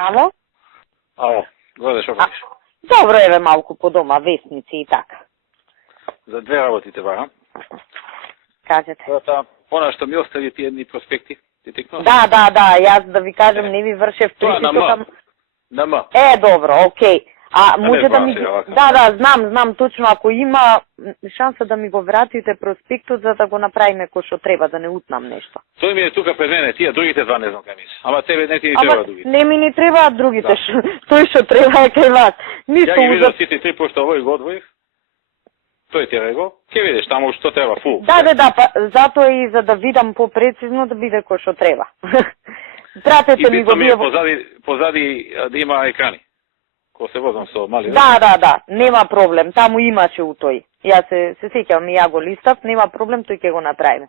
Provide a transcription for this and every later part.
Ало? Ало, горе, шо правиш? Добро, еве малку по дома, вестници и така. За две работи те барам. Кажете. Она што ми остави тие едни проспекти, ти текнуваш? Да, јас да ви кажем, не ви вршев Тоа на притисок. М. На М. Добро, окей. Може да ми... вака. Да, знам точно, ако има шанса да ми го вратите проспектот, за да го направиме кој што треба, да не утнам нешто. Тој ми е тука пред мене, тие другите два не знам кај мис. Ама тебе не ти ни треба другите. Не ми ни требаат другите, Да. тој што треба е кај вас. Ништо Ја ги видов узат... сите три, пошто овој го одвоив. Тој ти рекол, ќе видиш таму што треба, фул. Да, па затоа и за да видам попрецизно да биде кој што треба. Пратете ми го ми е вие... позади да има екрани. Ко се возам со мали... Да, нема проблем, таму имаше у тој. Јас се сеќавам и ја го листав, нема проблем, тој ќе го направиме.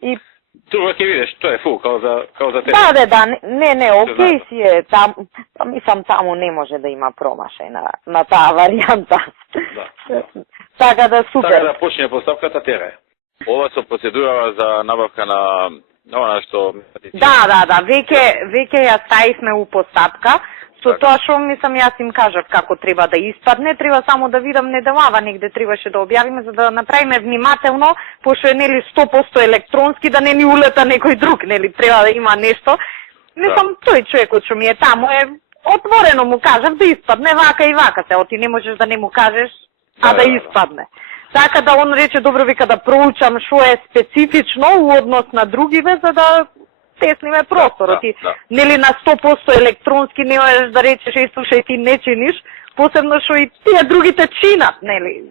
И Тука ќе видиш, тоа е фул, као за тебе. Да, не, окей си е, мислам таму не може да има промашај на таа варијанта. Да. Така да супер. Така да почне поставката тера. Ова со процедура за набавка на она што... Да, веќе ја ставивме у постапка. Со тоа што мислам јас им кажав како треба да испадне, треба само да видам неделава негде требаше да објавиме за да направиме внимателно, пошто е нели 100% електронски да не ни улета некој друг, нели треба да има нешто. Мислам тој човекот што ми е таму е отворено му кажав да испадне вака и вака, се оти не можеш да не му кажеш, да испадне. Така да он рече добро вика да проучам што е специфично у однос на другиве за да тесниме просторот. Нели на 100% електронски не можеш да речеш слушај ти не чиниш, посебно што и тие другите чинат, нели?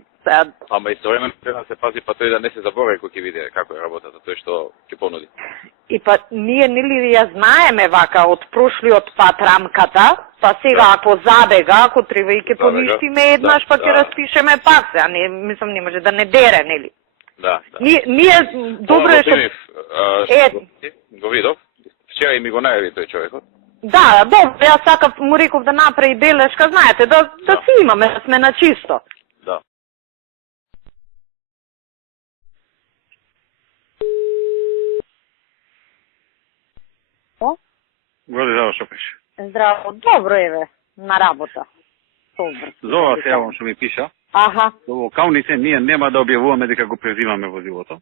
Ама истовремено треба да се пази па тој да не се заборави кој ќе види како е работата, тој што ќе понуди. И па ние нели ја знаеме вака од прошлиот пат рамката, па сега ако забега, ако треба и ќе поништиме еднаш, па ќе распишеме пак, а не мислам не може да не бере, нели? Да. Ние добро е што го видов. Вчера и ми го најави тој човекот. Да, добро, јас сакав му реков да направи белешка, знаете, да си имаме, да сме на чисто. Да. Горе, здраво, што пише? Здраво, добро еве, на работа. Добро. Зова се јавам што ми пиша. Аха. Во каунице ние нема да објавуваме дека го презимаме возилото.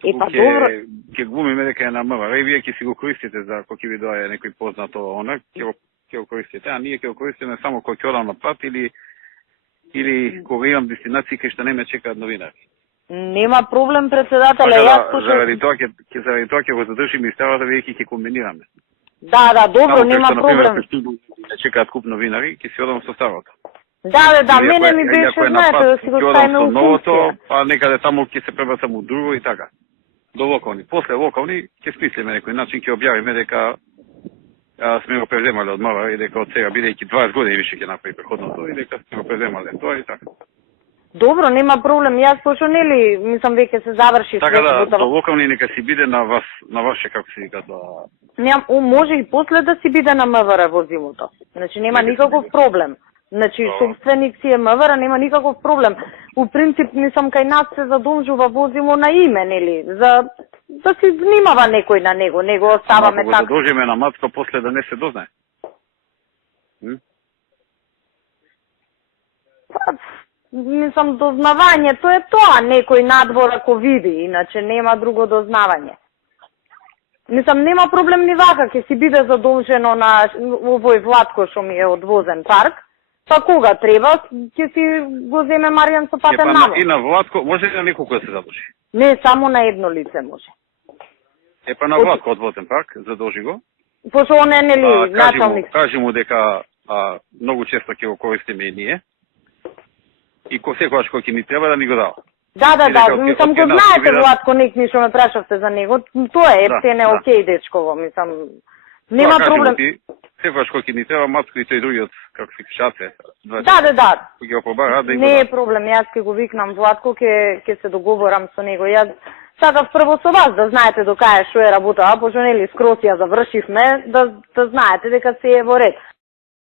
Па добро. Ќе глумиме дека е на МВР и вие ќе си го користите за кога ќе ви доаѓа некој познато она, ќе го користите, а ние ќе го користиме само кога ќе одам на пат или кога имам дестинации кај што не ме чекаат новинари. Нема проблем, председателе, јас заради тоа ќе го задржиме и ставата веќе ќе комбинираме. Да, добро, нема проблем. Не чекаат куп новинари, ќе си одам со старото. Да, мене ми беше, знаете, да си го ставиме у функција. Па некаде таму ќе се пребацам у друго и така. До локални. После локални ќе смислиме некој начин, ќе објавиме дека сме го преземале од МВР и дека од сега бидејќи 20 години више ќе направи преходното и дека сме го преземале тоа и така. Добро, нема проблем. Јас пошто нели, мислам веќе се заврши така да, до локални нека си биде на ваше како се вика тоа. Може и после да си биде на МВР возилото. Значи нема никаков проблем. Значи, собственик си е МВР, нема никаков проблем. У принцип, мислам, кај нас се задолжува возимо на име, нели? За да си внимава некој на него, него оставаме така. Ако го задолжиме на мацка, после да не се дознае. Мислам, дознавањето е тоа, некој надвор ако види, иначе нема друго дознавање. Мислам, нема проблем ни вака, ќе си биде задолжено на овој Владко што ми е одвозен парк, па кога треба, ќе си го земе Маријан со патен навод. И на Владко, може ли на неколку да се задолжи? Не, само на едно лице може. Па на Владко одвозен парк, задолжи го. Пошто он е, нели, началник. Кажи му дека многу често ќе го користиме и ние. И секогаш кој ќе ни треба да ни го дава. Да, мислам го знаете Владко Некни што ме прашавте за него, тоа е ептен е окей дечково, мислам, нема проблем. Секогаш кој ќе ни треба Мацко и тој другиот, како се Шаце. Да. Ќе го побара да не е проблем, јас ќе го викнам Владко, ќе се договорам со него. Јас сакав прво со вас да знаете до кај што е работа, пошто нели скрос ја завршивме, да знаете дека се е во ред.